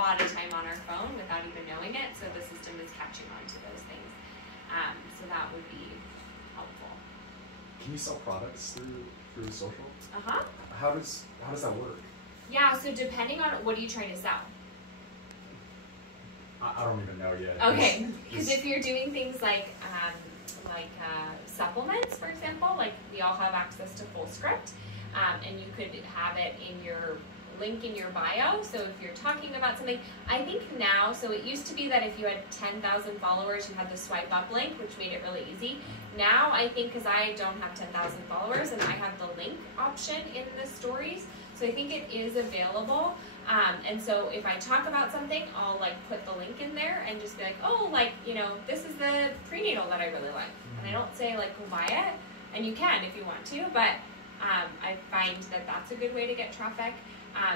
lot of time on our phone without even knowing it, so the system is catching on to those things. So that would be helpful. Can you sell products through social? Uh-huh. How does that work? Yeah, so depending on what are you trying to sell? I don't even know yet. Okay, because if you're doing things like supplements, for example, like we all have access to FullScript, and you could have it in your link in your bio. So if you're talking about something, I think now, so it used to be that if you had 10,000 followers, you had the swipe up link, which made it really easy. Now I think, because I don't have 10,000 followers and I have the link option in the stories, so I think it is available. And so if I talk about something, I'll like put the link in there and just be like, oh, like, you know, this is the prenatal that I really like. And I don't say like, go buy it. And you can if you want to, but I find that that's a good way to get traffic.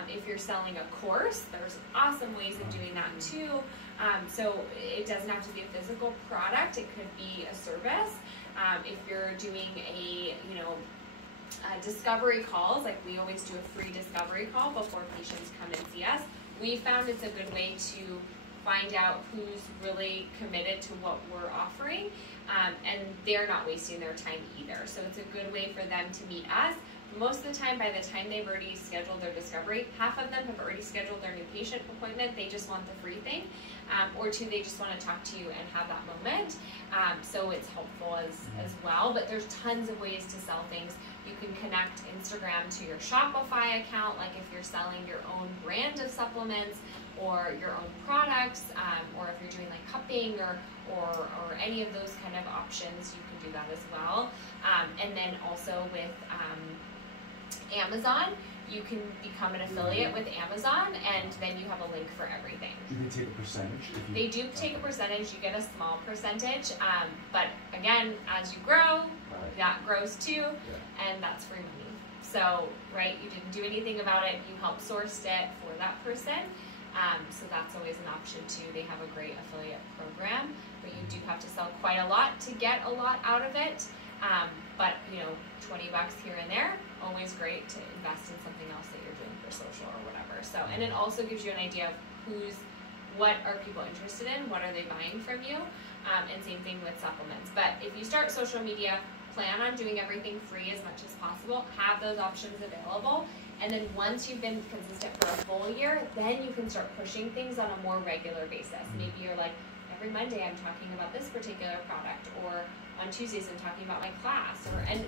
If you're selling a course, there's awesome ways of doing that too. So it doesn't have to be a physical product. It could be a service. If you're doing discovery calls, like we always do a free discovery call before patients come and see us. We found it's a good way to find out who's really committed to what we're offering, and they're not wasting their time either. So it's a good way for them to meet us. Most of the time, by the time they've already scheduled their discovery, half of them have already scheduled their new patient appointment. They just want the free thing, or two, they just want to talk to you and have that moment. So it's helpful as well, but there's tons of ways to sell things. You can connect Instagram to your Shopify account, like if you're selling your own brand of supplements or your own products, or if you're doing like cupping or any of those kind of options, you can do that as well. And then also with Amazon, you can become an affiliate with Amazon, and then you have a link for everything. Do they take a percentage? They do take a percentage. You get a small percentage, but again, as you grow, that grows too, and that's free money. So, right, you didn't do anything about it. You helped source it for that person. So that's always an option too. They have a great affiliate program, but you do have to sell quite a lot to get a lot out of it. But you know, $20 here and there, always great to invest in something else that you're doing for social or whatever. So, and it also gives you an idea of what are people interested in, what are they buying from you, and same thing with supplements. But if you start social media, plan on doing everything free as much as possible, have those options available, and then once you've been consistent for a full year, then you can start pushing things on a more regular basis. Maybe you're like, every Monday I'm talking about this particular product, or on Tuesdays I'm talking about my class, and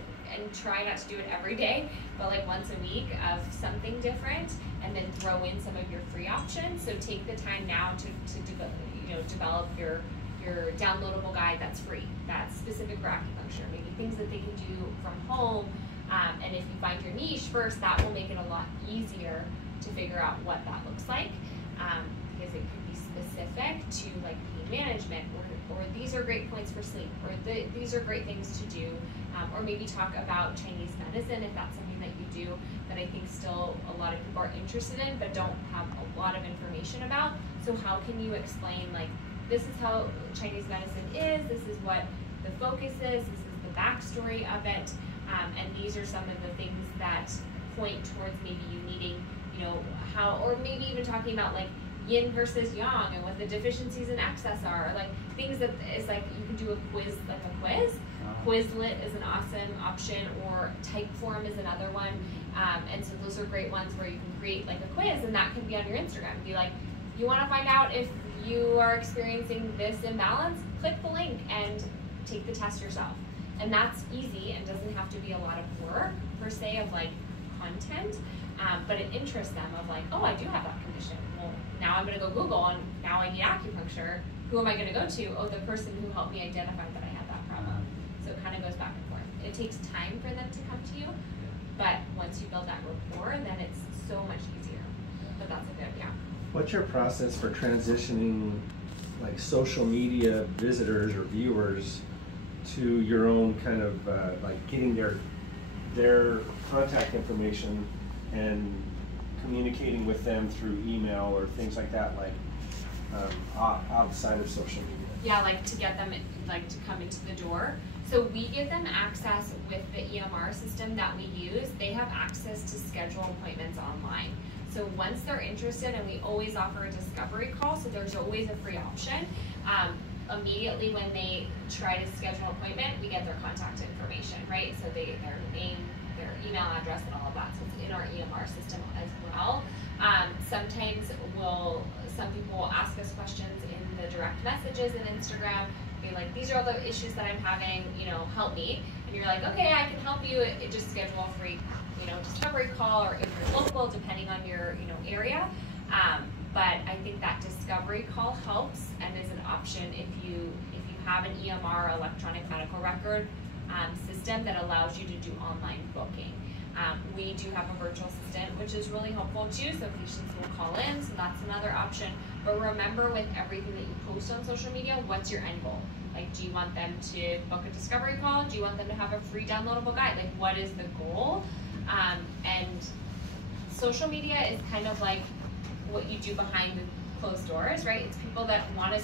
try not to do it every day, but like once a week of something different, and then throw in some of your free options. So take the time now to develop your downloadable guide that's free, that's specific for acupuncture, maybe things that they can do from home. And if you find your niche first, that will make it a lot easier to figure out what that looks like, because it could be specific to like pain management, or these are great points for sleep, or these are great things to do, or maybe talk about Chinese medicine if that's something that you do that I think still a lot of people are interested in but don't have a lot of information about. So how can you explain, like, this is how Chinese medicine is, this is what the focus is, this is the backstory of it, and these are some of the things that point towards maybe you needing, how, or maybe even talking about like yin versus yang and what the deficiencies in excess are, like things that is like you can do a quiz, like a quiz. Quizlet is an awesome option, or Typeform is another one, and so those are great ones where you can create like a quiz, and that can be on your Instagram. Be like, you want to find out if you are experiencing this imbalance, click the link and take the test yourself. And that's easy and doesn't have to be a lot of work per se of like content, but it interests them of like, oh, I do have that condition. Well, now I'm going to go Google, and now I need acupuncture. Who am I going to go to? Oh, the person who helped me identify that I had that problem. So it kind of goes back and forth. It takes time for them to come to you, but once you build that rapport, then it's so much easier. But that's a good, What's your process for transitioning like social media visitors or viewers to your own kind of like getting their contact information and communicating with them through email or things like that, like outside of social media? Yeah, like to get them like to come into the door. So we give them access with the EMR system that we use. They have access to schedule appointments online. So once they're interested, and we always offer a discovery call, so there's always a free option. Immediately when they try to schedule an appointment, we get their contact information, right? So their name, their email address, and all of that. So it's in our EMR system as well. Sometimes some people will ask us questions in the direct messages in Instagram. Be like, these are all the issues that I'm having, help me. And you're like, okay, I can help you. Just schedule a free, discovery call, or if you're local, depending on your, area. But I think that discovery call helps and is an option if you have an EMR, electronic medical record system that allows you to do online booking. We do have a virtual assistant, which is really helpful too, so patients will call in, so that's another option. But remember, with everything that you post on social media, what's your end goal? Like, do you want them to book a discovery call? Do you want them to have a free downloadable guide? Like, what is the goal? And social media is kind of like what you do behind the closed doors, right? It's people that want to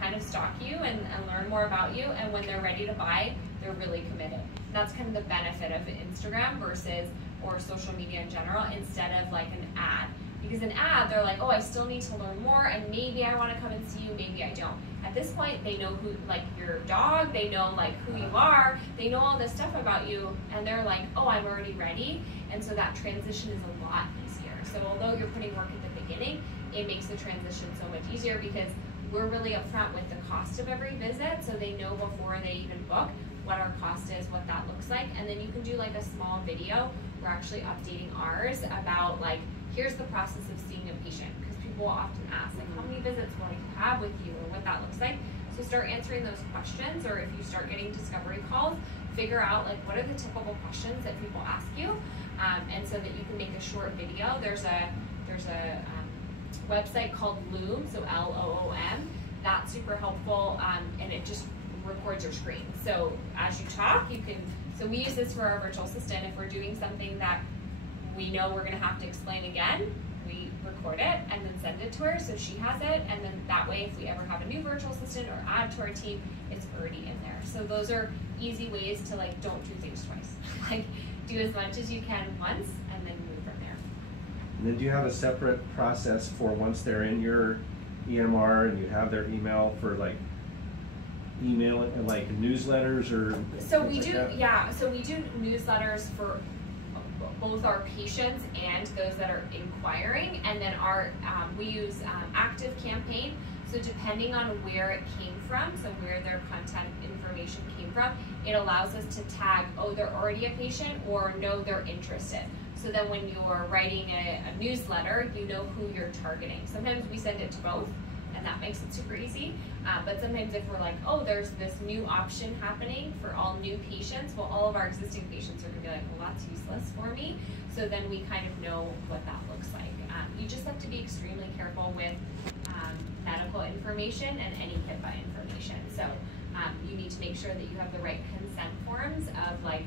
kind of stalk you and learn more about you, and when they're ready to buy, they're really committed. That's kind of the benefit of Instagram or social media in general, instead of like an ad. Because an ad, they're like, oh, I still need to learn more, and maybe I want to come and see you, maybe I don't. At this point, they know who, like your dog, they know like who you are, they know all this stuff about you, and they're like, oh, I'm already ready. And so that transition is a lot easier. So although you're putting work at the beginning, it makes the transition so much easier because we're really upfront with the cost of every visit, so they know before they even book what our cost is, what that looks like, and then you can do like a small video. We're actually updating ours about like, here's the process of seeing a patient, because people will often ask like, how many visits will I have with you, or what that looks like. So start answering those questions, or if you start getting discovery calls, figure out like what are the typical questions that people ask you, and so that you can make a short video. There's a website called Loom, so Loom. That's super helpful, and it just records your screen. So as you talk, so we use this for our virtual assistant. If we're doing something that we know we're gonna have to explain again, we record it and then send it to her so she has it, and then that way if we ever have a new virtual assistant or add to our team, it's already in there. So those are easy ways to like, don't do things twice. Like, do as much as you can once and then move from there. And then do you have a separate process for once they're in your EMR and you have their email for like email it and like newsletters or so we do like yeah, so we do newsletters for both our patients and those that are inquiring, and then our we use Active Campaign. So depending on where it came from, so where their content information came from, it allows us to tag, oh, they're already a patient, or no, they're interested. So then when you're writing a newsletter, you know who you're targeting. Sometimes we send it to both, and that makes it super easy. But sometimes if we're like, oh, there's this new option happening for all new patients, well, all of our existing patients are gonna be like, well, that's useless for me. So then we kind of know what that looks like. You just have to be extremely careful with medical information and any HIPAA information. So you need to make sure that you have the right consent forms of like,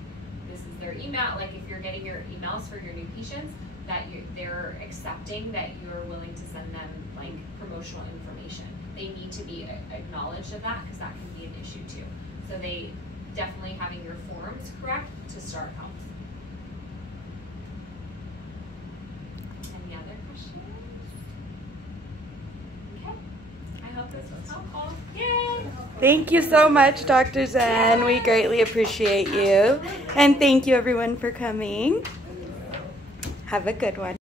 this is their email, like if you're getting your emails for your new patients, that they're accepting that you're willing to send them like promotional information. They need to be acknowledged of that, because that can be an issue too. So they definitely having your forms correct to start helps. Any other questions? Okay, I hope this was helpful. Yay! Thank you so much, Dr. Zen. We greatly appreciate you. And thank you everyone for coming. Have a good one.